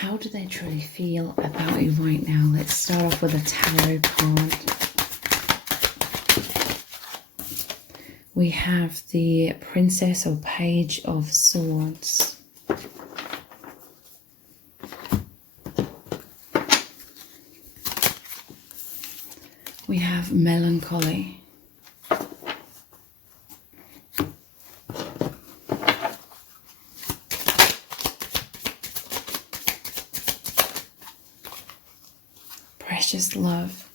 How do they truly feel about you right now? Let's start off with a tarot card. We have the Princess or Page of Swords. We have Melancholy. Precious Love.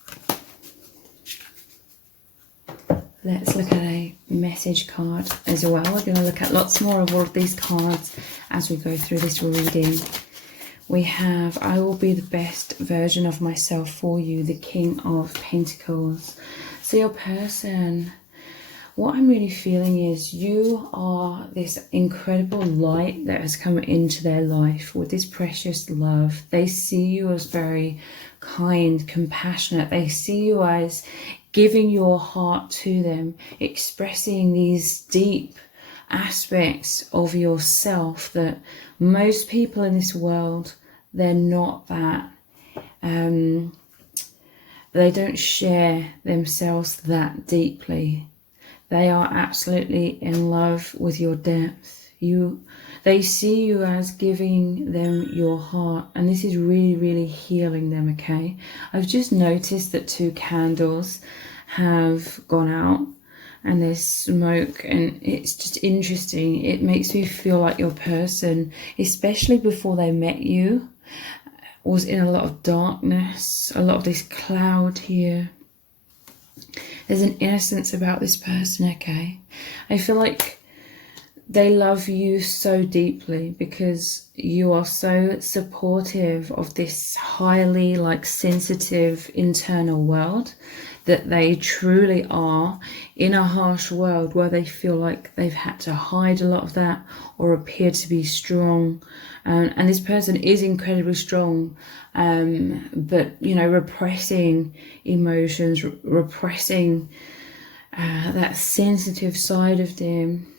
Let's look at a message card as well. We're going to look at lots more of all of these cards as we go through this reading. We have, I will be the best version of myself for you, the King of Pentacles. So your person, what I'm really feeling is you are this incredible light that has come into their life with this precious love. They see you as very kind, compassionate. They see you as giving your heart to them, expressing these deep aspects of yourself that most people in this world, they're not that. They don't share themselves that deeply. They are absolutely in love with your depth. They see you as giving them your heart, and this is really, really healing them, okay? I've just noticed that 2 candles have gone out and there's smoke, and it's just interesting. It makes me feel like your person, especially before they met you, was in a lot of darkness, a lot of this cloud here. There's an innocence about this person, okay? I feel like they love you so deeply because you are so supportive of this highly sensitive internal world, that they truly are in a harsh world where they feel like they've had to hide a lot of that or appear to be strong. And this person is incredibly strong, but, you know, repressing emotions, repressing that sensitive side of them.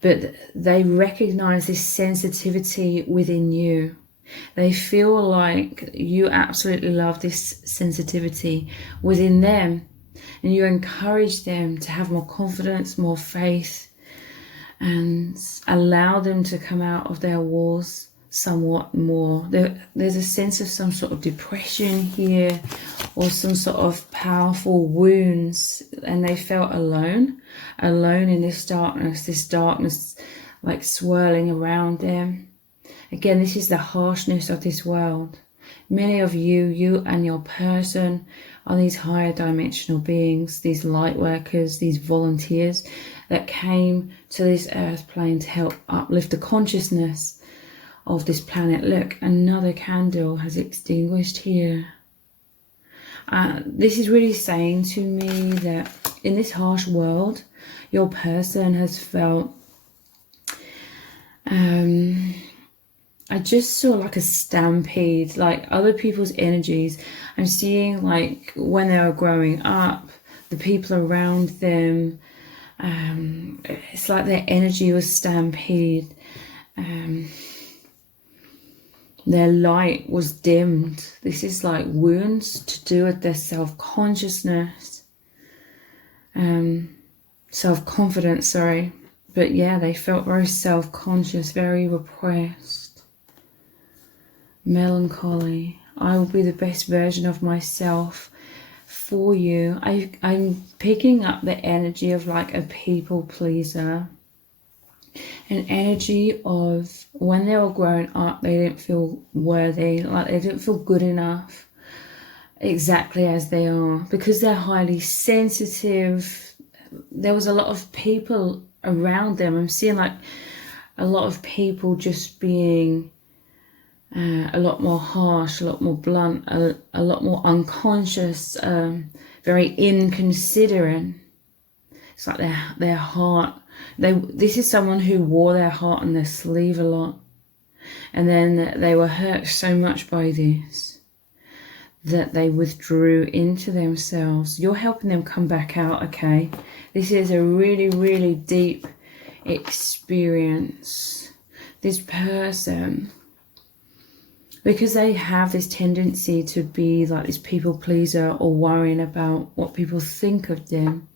But they recognize this sensitivity within you. They feel like you absolutely love this sensitivity within them, and you encourage them to have more confidence, more faith, and allow them to come out of their walls somewhat more. There's a sense of some sort of depression here, or some sort of powerful wounds, and they felt alone in this darkness like swirling around them. Again, this is the harshness of this world. Many of you and your person are these higher dimensional beings, these light workers, these volunteers that came to this earth plane to help uplift the consciousness of this planet. Look, another candle has extinguished here. This is really saying to me that in this harsh world, your person has felt I just saw like a stampede, like other people's energies. I'm seeing like when they were growing up, the people around them, it's like their energy was stampede. Their light was dimmed. This is like wounds to do with their self-consciousness, self-confidence, sorry. But yeah, they felt very self-conscious, very repressed. Melancholy. I will be the best version of myself for you. I'm picking up the energy of like a people pleaser. An energy of when they were growing up, they didn't feel worthy, like they didn't feel good enough exactly as they are, because they're highly sensitive. There was a lot of people around them. I'm seeing like a lot of people just being a lot more harsh, a lot more blunt, a lot more unconscious, very inconsiderate. It's like their heart. This is someone who wore their heart on their sleeve a lot, and then they were hurt so much by this that they withdrew into themselves. You're helping them come back out, okay? This is a really, really deep experience. This person, because they have this tendency to be like this people pleaser or worrying about what people think of them.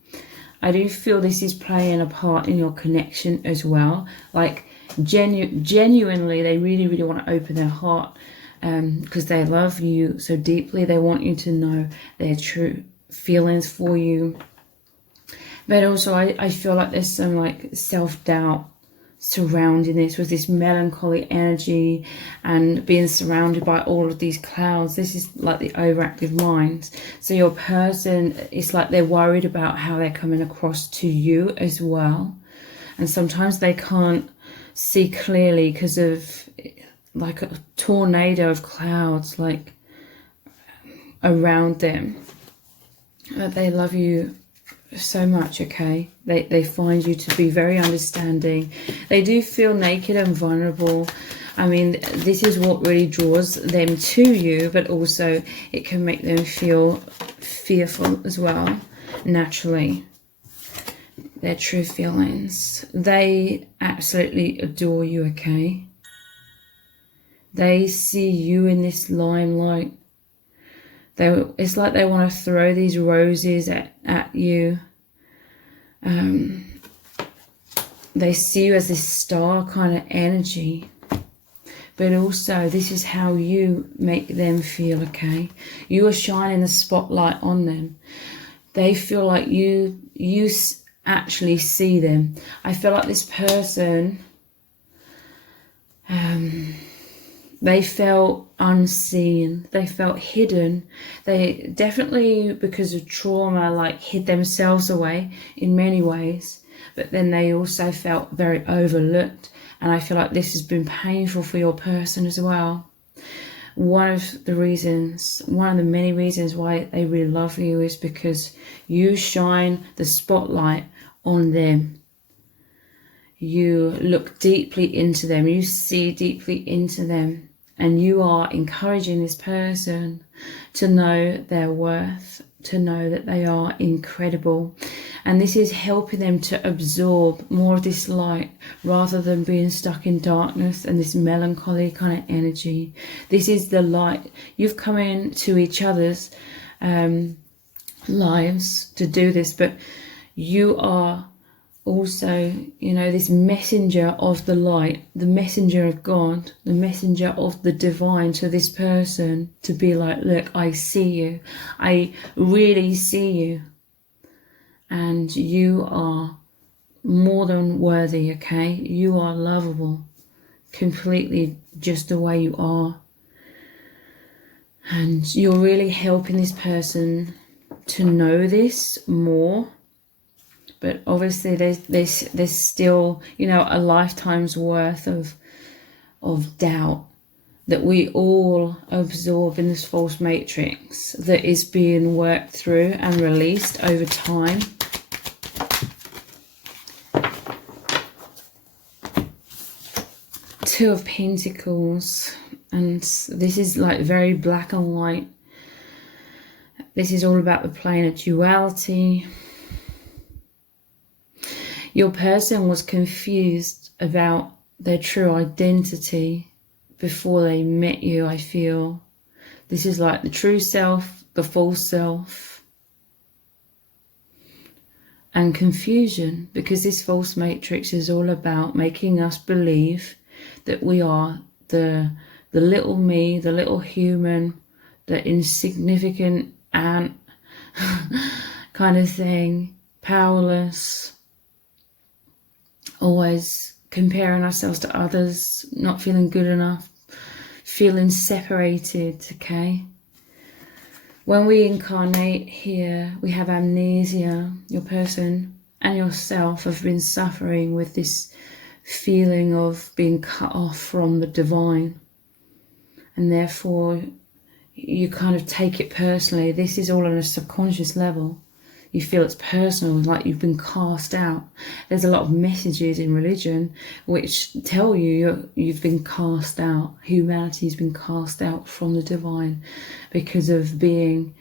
I do feel this is playing a part in your connection as well. Like genuinely, they really, really want to open their heart because they love you so deeply. They want you to know their true feelings for you. But also I feel like there's some like self-doubt surrounding this, with this melancholy energy and being surrounded by all of these clouds. This is like the overactive mind. So your person, it's like they're worried about how they're coming across to you as well. And sometimes they can't see clearly because of like a tornado of clouds like around them. But they love you so much, okay? They find you to be very understanding. They do feel naked and vulnerable. I mean, this is what really draws them to you, but also it can make them feel fearful as well, naturally. Their true feelings. They absolutely adore you, okay? They see you in this limelight. It's like they want to throw these roses at you. They see you as this star kind of energy. But also, this is how you make them feel, okay? You are shining the spotlight on them. They feel like you actually see them. I feel like this person... they felt unseen. They felt hidden. They definitely, because of trauma, like hid themselves away in many ways. But then they also felt very overlooked. And I feel like this has been painful for your person as well. One of the many reasons why they really love you is because you shine the spotlight on them. You look deeply into them, you see deeply into them, and you are encouraging this person to know their worth, to know that they are incredible. And this is helping them to absorb more of this light rather than being stuck in darkness and this melancholy kind of energy. This is the light. You've come into each other's lives to do this, but you are also, you know, this messenger of the light, the messenger of God, the messenger of the divine to this person, to be like, look, I see you. I really see you. And you are more than worthy, okay? You are lovable, completely just the way you are. And you're really helping this person to know this more. But obviously there's still, you know, a lifetime's worth of doubt that we all absorb in this false matrix that is being worked through and released over time. Two of Pentacles, and this is like very black and white. This is all about the plane of duality. Your person was confused about their true identity before they met you, I feel. This is like the true self, the false self, and confusion, because this false matrix is all about making us believe that we are the little me, the little human, the insignificant ant kind of thing, powerless, always comparing ourselves to others, not feeling good enough, feeling separated, okay? When we incarnate here, we have amnesia. Your person and yourself have been suffering with this feeling of being cut off from the divine. And therefore, you kind of take it personally. This is all on a subconscious level. You feel it's personal, like you've been cast out. There's a lot of messages in religion which tell you've been cast out. Humanity's been cast out from the divine because of being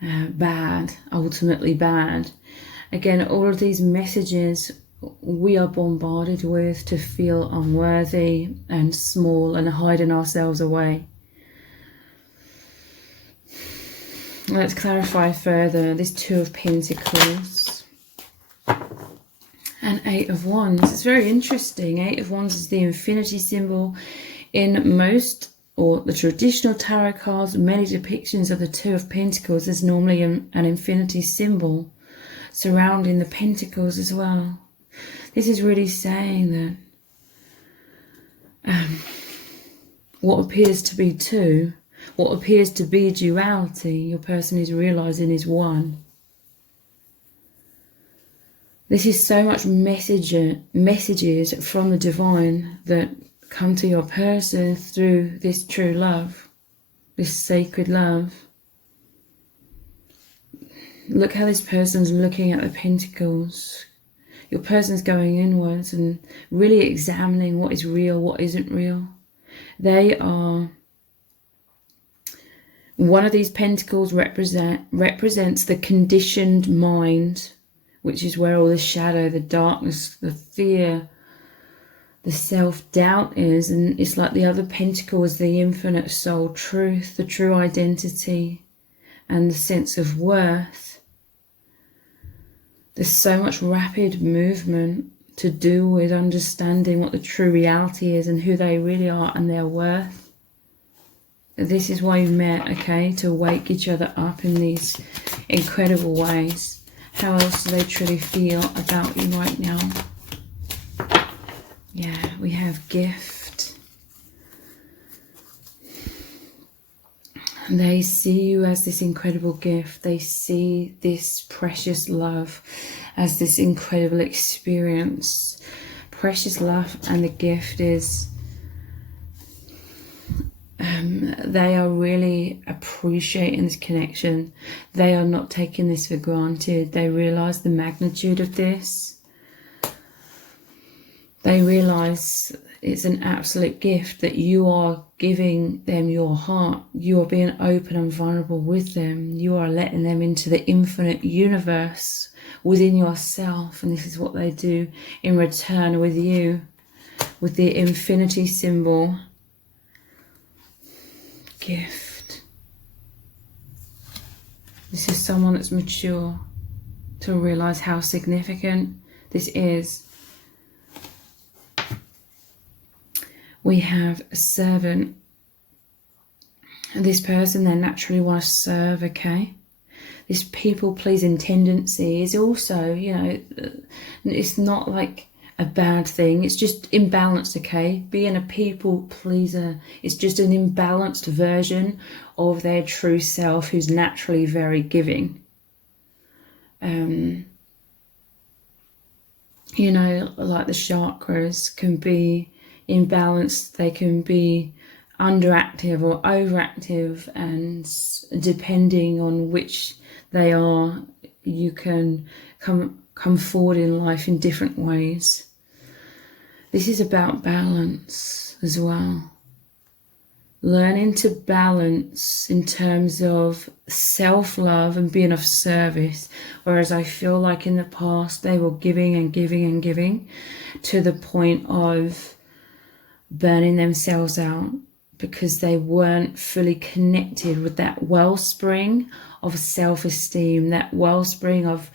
bad, ultimately bad. Again, all of these messages we are bombarded with to feel unworthy and small and hiding ourselves away. Let's clarify further. This Two of Pentacles and Eight of Wands. It's very interesting. Eight of Wands is the infinity symbol. In most, or the traditional tarot cards, many depictions of the Two of Pentacles, there's normally an infinity symbol surrounding the pentacles as well. This is really saying that what appears to be two, what appears to be duality, your person is realizing is one. This is so much messages from the divine that come to your person through this true love, this sacred love. Look how this person's looking at the pentacles. Your person's going inwards and really examining what is real, what isn't real. They are... One of these pentacles represents the conditioned mind, which is where all the shadow, the darkness, the fear, the self-doubt is. And it's like the other pentacle is the infinite soul truth, the true identity and the sense of worth. There's so much rapid movement to do with understanding what the true reality is and who they really are and their worth. This is why you met, okay, to wake each other up in these incredible ways. How else do they truly feel about you right now? Yeah, we have gift. They see you as this incredible gift. They see this precious love as this incredible experience. Precious love, and the gift is they are really appreciating this connection. They are not taking this for granted. They realize the magnitude of this. They realize it's an absolute gift that you are giving them your heart. You are being open and vulnerable with them. You are letting them into the infinite universe within yourself. And this is what they do in return with you, with the infinity symbol. Gift. This is someone that's mature to realize how significant this is. We have a servant. This person, they naturally want to serve, okay? This people-pleasing tendency is also, you know, it's not like a bad thing. It's just imbalanced, okay? Being a people pleaser is just an imbalanced version of their true self who's naturally very giving. You know, like the chakras can be imbalanced. They can be underactive or overactive, and depending on which they are, you can come forward in life in different ways. This is about balance as well. Learning to balance in terms of self-love and being of service. Whereas I feel like in the past they were giving and giving and giving to the point of burning themselves out because they weren't fully connected with that wellspring of self-esteem, that wellspring of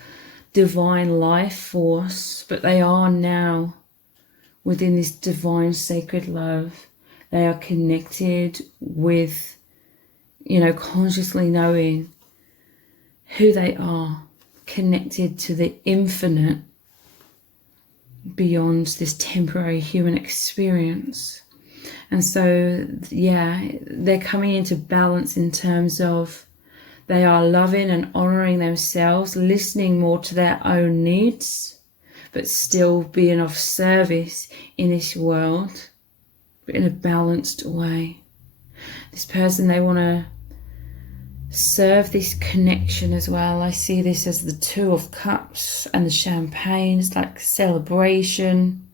divine life force. But they are now within this divine sacred love. They are connected with, you know, consciously knowing who they are, connected to the infinite beyond this temporary human experience. And so, yeah, they're coming into balance in terms of they are loving and honoring themselves, listening more to their own needs, but still being of service in this world, but in a balanced way. This person, they want to serve this connection as well. I see this as the Two of Cups and the champagne. It's like celebration.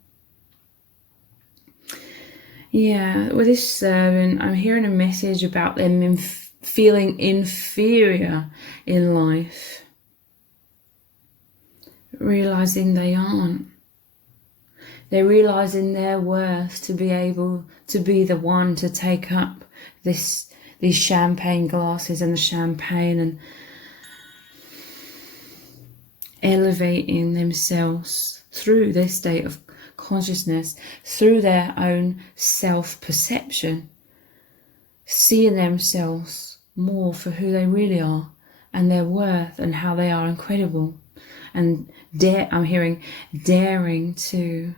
Yeah, with this servant, I'm hearing a message about them feeling inferior in life. Realizing they aren't. They're realizing their worth to be able to be the one to take up this these champagne glasses and the champagne, and elevating themselves through their state of consciousness, through their own self-perception, seeing themselves more for who they really are and their worth and how they are incredible. And I'm hearing daring to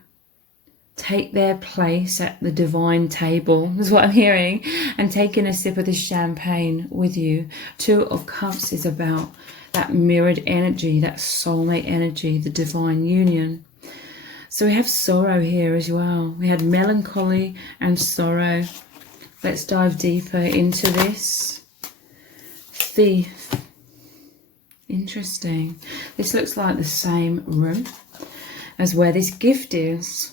take their place at the divine table, is what I'm hearing, and taking a sip of this champagne with you. Two of Cups is about that mirrored energy, that soulmate energy, the divine union. So we have sorrow here as well. We had melancholy and sorrow. Let's dive deeper into this. Thief. Interesting. This looks like the same room as where this gift is.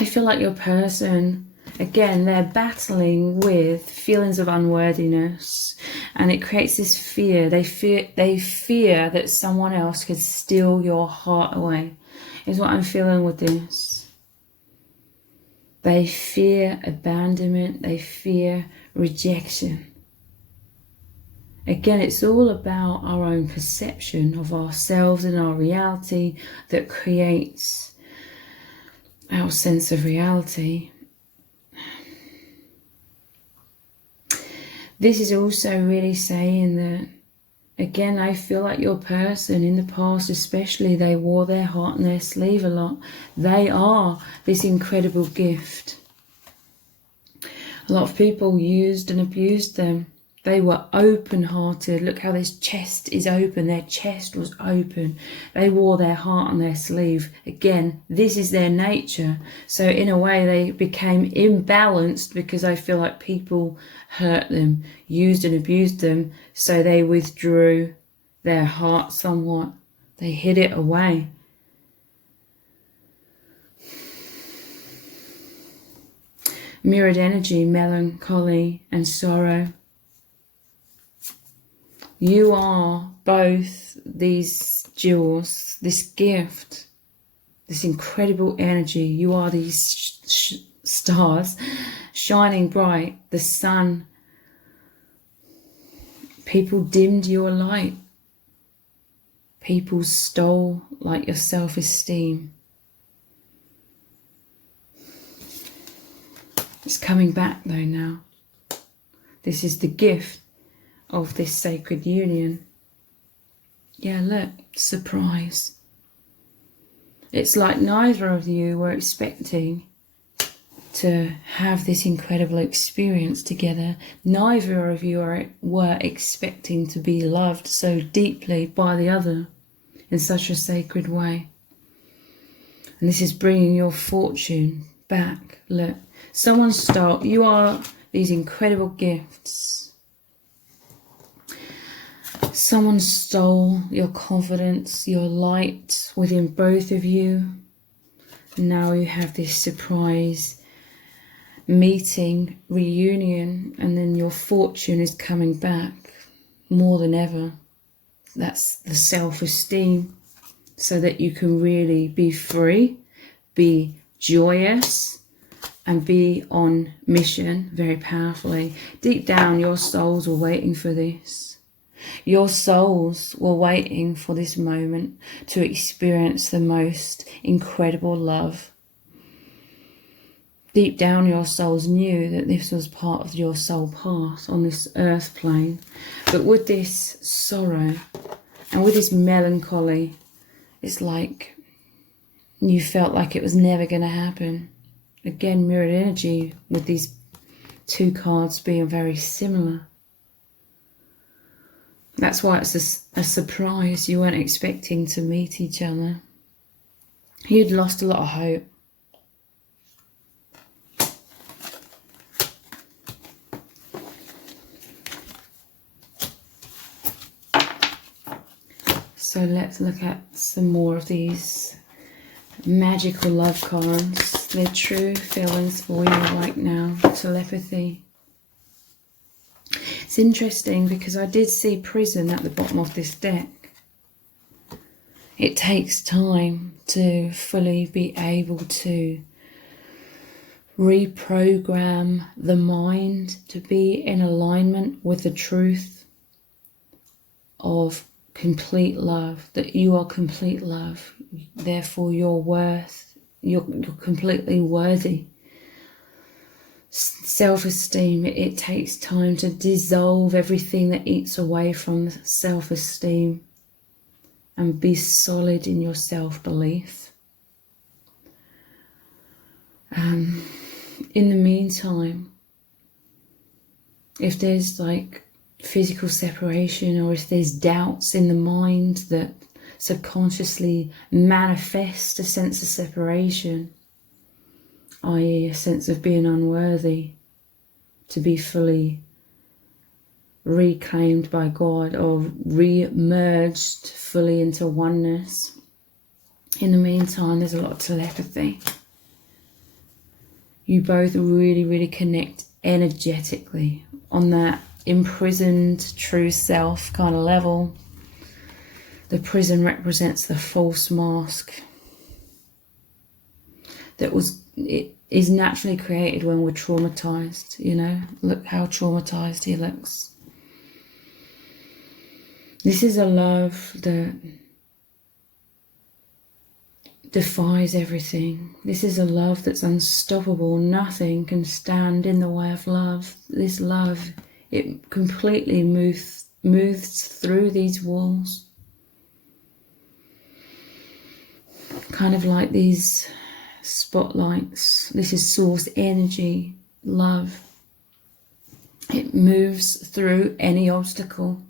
I feel like your person, again, they're battling with feelings of unworthiness, and it creates this fear. They fear that someone else could steal your heart away, is what I'm feeling with this. They fear abandonment. They fear rejection. Again, it's all about our own perception of ourselves and our reality that creates our sense of reality. This is also really saying that, again, I feel like your person in the past especially, they wore their heart on their sleeve a lot. They are this incredible gift. A lot of people used and abused them. They were open-hearted. Look how this chest is open. Their chest was open. They wore their heart on their sleeve. Again, this is their nature. So in a way, they became imbalanced because I feel like people hurt them, used and abused them. So they withdrew their heart somewhat. They hid it away. Mirrored energy, melancholy and sorrow. You are both these jewels, this gift, this incredible energy. You are these stars shining bright, the sun. People dimmed your light. People stole like your self-esteem. It's coming back though now. This is the gift of this sacred union. Yeah, look, surprise. It's like neither of you were expecting to have this incredible experience together. Neither of you were expecting to be loved so deeply by the other in such a sacred way. And this is bringing your fortune back. Look, someone stole. You are these incredible gifts. Someone stole your confidence, your light within both of you. Now you have this surprise meeting, reunion, and then your fortune is coming back more than ever. That's the self-esteem, so that you can really be free, be joyous, and be on mission very powerfully. Deep down, your souls were waiting for this. Your souls were waiting for this moment to experience the most incredible love. Deep down, your souls knew that this was part of your soul path on this earth plane. But with this sorrow and with this melancholy, it's like you felt like it was never going to happen. Again, mirrored energy with these two cards being very similar. That's why it's a surprise. You weren't expecting to meet each other. You'd lost a lot of hope. So let's look at some more of these magical love cards. Their true feelings for you right now. Telepathy. It's interesting because I did see prison at the bottom of this deck. It takes time to fully be able to reprogram the mind to be in alignment with the truth of complete love, that you are complete love, therefore you're completely worthy. Self-esteem, it takes time to dissolve everything that eats away from self-esteem and be solid in your self-belief. In the meantime, if there's like physical separation, or if there's doubts in the mind that subconsciously manifest a sense of separation, i.e. a sense of being unworthy to be fully reclaimed by God or re-merged fully into oneness. In the meantime, there's a lot of telepathy. You both really, really connect energetically on that imprisoned true self kind of level. The prison represents the false mask that it is naturally created when we're traumatized, you know. Look how traumatized he looks. This is a love that defies everything. This is a love that's unstoppable. Nothing can stand in the way of love. This love, it completely moves through these walls. Kind of like these spotlights. This is source energy, love. It moves through any obstacle.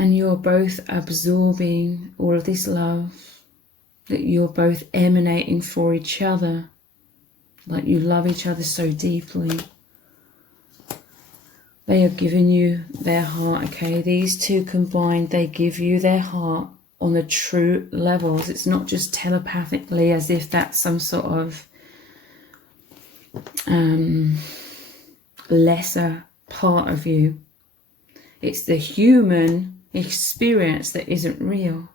And you're both absorbing all of this love that you're both emanating for each other. Like you love each other so deeply. They are giving you their heart, okay? These two combined, they give you their heart on the true levels. It's not just telepathically as if that's some sort of lesser part of you. It's the human experience that isn't real.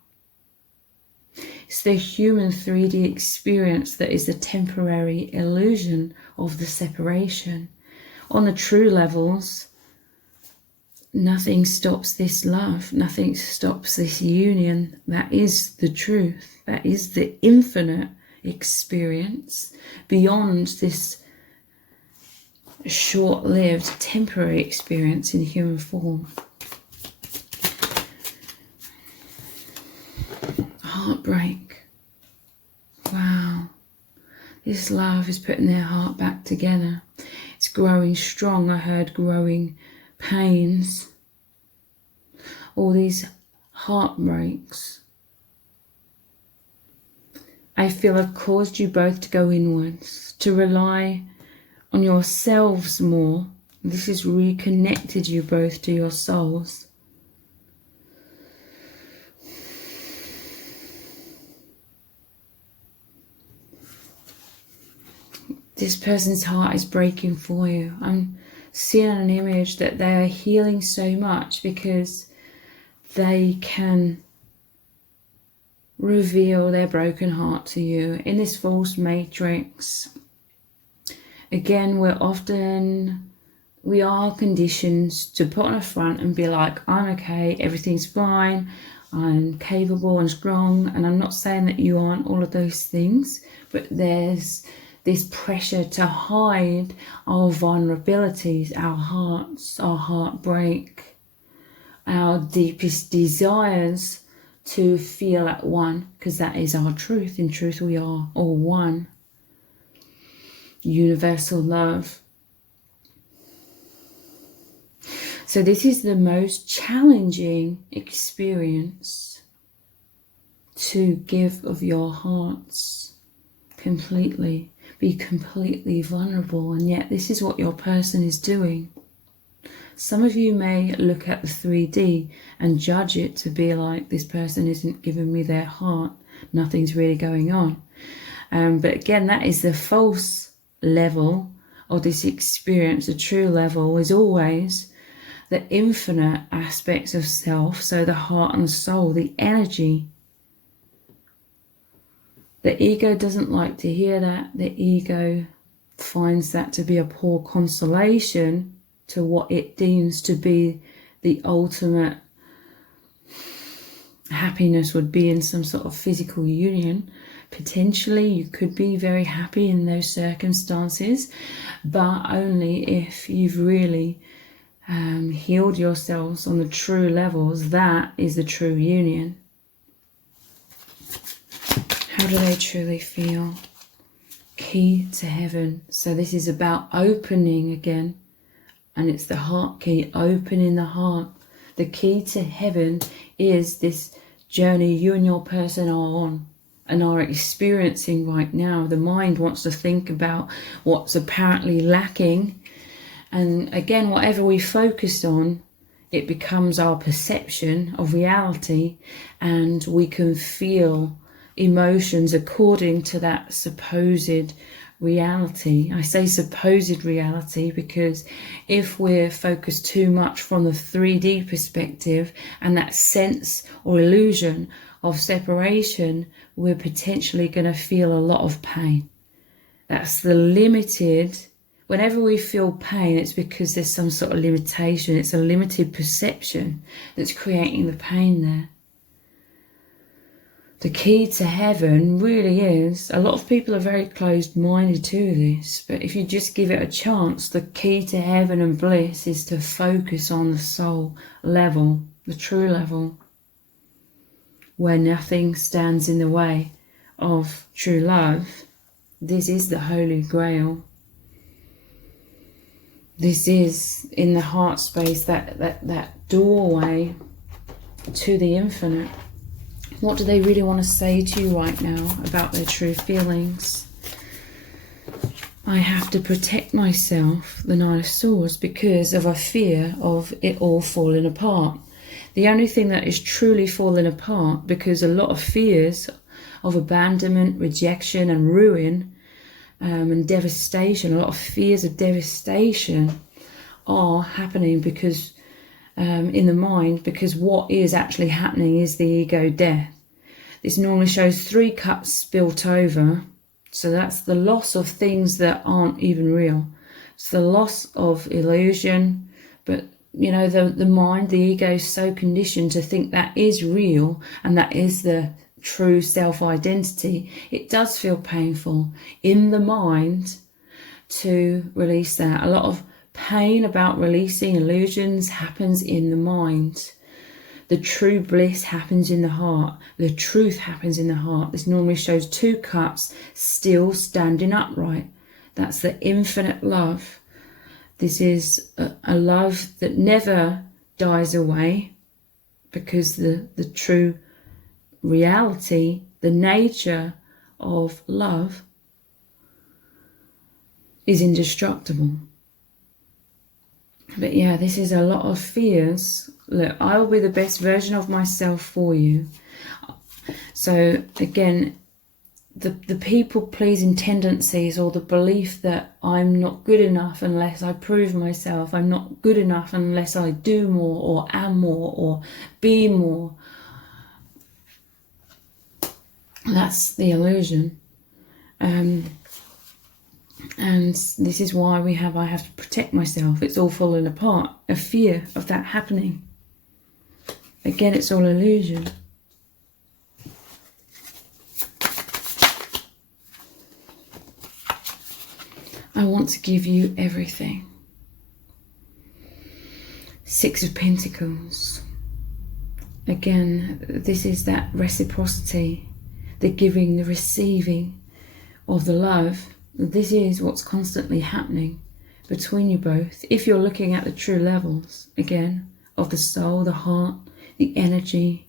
It's the human 3D experience that is the temporary illusion of the separation. On the true levels, nothing stops this love. Nothing stops this union. That is the truth. That is the infinite experience beyond this short-lived temporary experience in human form. Heartbreak. Wow. This love is putting their heart back together. It's growing strong. I heard growing pains. All these heartbreaks, I feel, have caused you both to go inwards, to rely on yourselves more. This has reconnected you both to your souls. This person's heart is breaking for you. I'm seeing an image that they are healing so much because they can reveal their broken heart to you in this false matrix. Again, we are conditioned to put on a front and be like, I'm okay, everything's fine, I'm capable and strong. And I'm not saying that you aren't all of those things, but there's this pressure to hide our vulnerabilities, our hearts, our heartbreak, our deepest desires to feel at one, because that is our truth. In truth, we are all one. Universal love. So this is the most challenging experience, to give of your hearts completely, be completely vulnerable, and yet this is what your person is doing. Some of you may look at the 3D and judge it to be like, this person isn't giving me their heart, nothing's really going on. But again, that is the false level of this experience. The true level is always the infinite aspects of self, so the heart and soul, the energy. The ego doesn't like to hear that. The ego finds that to be a poor consolation to what it deems to be the ultimate happiness would be in some sort of physical union. Potentially you could be very happy in those circumstances, but only if you've really healed yourselves on the true levels. That is the true union. How do they truly feel? Key to heaven. So this is about opening again, and it's the heart key, opening the heart. The key to heaven is this journey you and your person are on and are experiencing right now. The mind wants to think about what's apparently lacking, and again, whatever we focus on, it becomes our perception of reality, and we can feel emotions according to that supposed reality. I say supposed reality because if we're focused too much from the 3D perspective and that sense or illusion of separation, we're potentially going to feel a lot of pain. That's the limited. Whenever we feel pain, it's because there's some sort of limitation. It's a limited perception that's creating the pain there. The key to heaven really is, a lot of people are very closed-minded to this, but if you just give it a chance, the key to heaven and bliss is to focus on the soul level, the true level, where nothing stands in the way of true love. This is the Holy Grail. This is, in the heart space, that doorway to the infinite. What do they really want to say to you right now about their true feelings? I have to protect myself, the Nine of Swords, because of a fear of it all falling apart. The only thing that is truly falling apart, because a lot of fears of abandonment, rejection and ruin and devastation, a lot of fears of devastation are happening because in the mind, because what is actually happening is the ego death. This normally shows 3 cups spilt over, so that's the loss of things that aren't even real. It's the loss of illusion, but you know, the mind, the ego is so conditioned to think that is real and that is the true self-identity. It does feel painful in the mind to release that. A lot of pain about releasing illusions happens in the mind. The true bliss happens in the heart. The truth happens in the heart. This normally shows 2 cups still standing upright. That's the infinite love. This is a love that never dies away, because the true reality, the nature of love is indestructible. But yeah, this is a lot of fears. Look, I will be the best version of myself for you. So again, the people-pleasing tendencies, or the belief that I'm not good enough unless I prove myself, I'm not good enough unless I do more or am more or be more. That's the illusion. And this is why I have to protect myself. It's all falling apart. A fear of that happening. Again, it's all illusion. I want to give you everything. 6 of Pentacles. Again, this is that reciprocity, the giving, the receiving of the love. This is what's constantly happening between you both. If you're looking at the true levels, again, of the soul, the heart, the energy,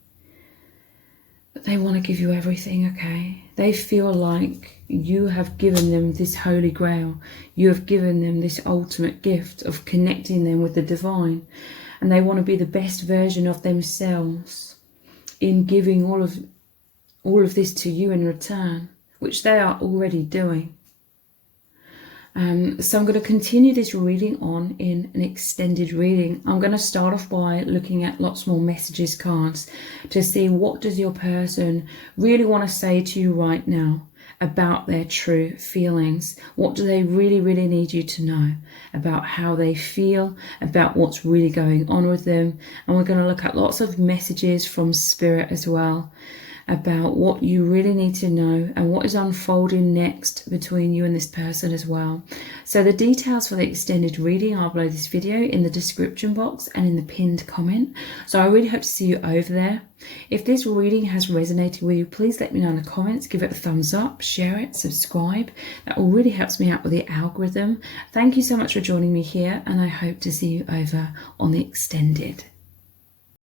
but they want to give you everything, okay? They feel like you have given them this holy grail. You have given them this ultimate gift of connecting them with the divine. And they want to be the best version of themselves in giving all of this to you in return, which they are already doing. So I'm going to continue this reading on in an extended reading. I'm going to start off by looking at lots more messages cards to see what does your person really want to say to you right now about their true feelings. What do they really, really need you to know about how they feel, about what's really going on with them. And we're going to look at lots of messages from Spirit as well about what you really need to know and what is unfolding next between you and this person as well. So the details for the extended reading, I'll below this video in the description box and in the pinned comment. So I really hope to see you over there. If this reading has resonated with you, please let me know in the comments, give it a thumbs up, share it, subscribe. That all really helps me out with the algorithm. Thank you so much for joining me here, and I hope to see you over on the extended.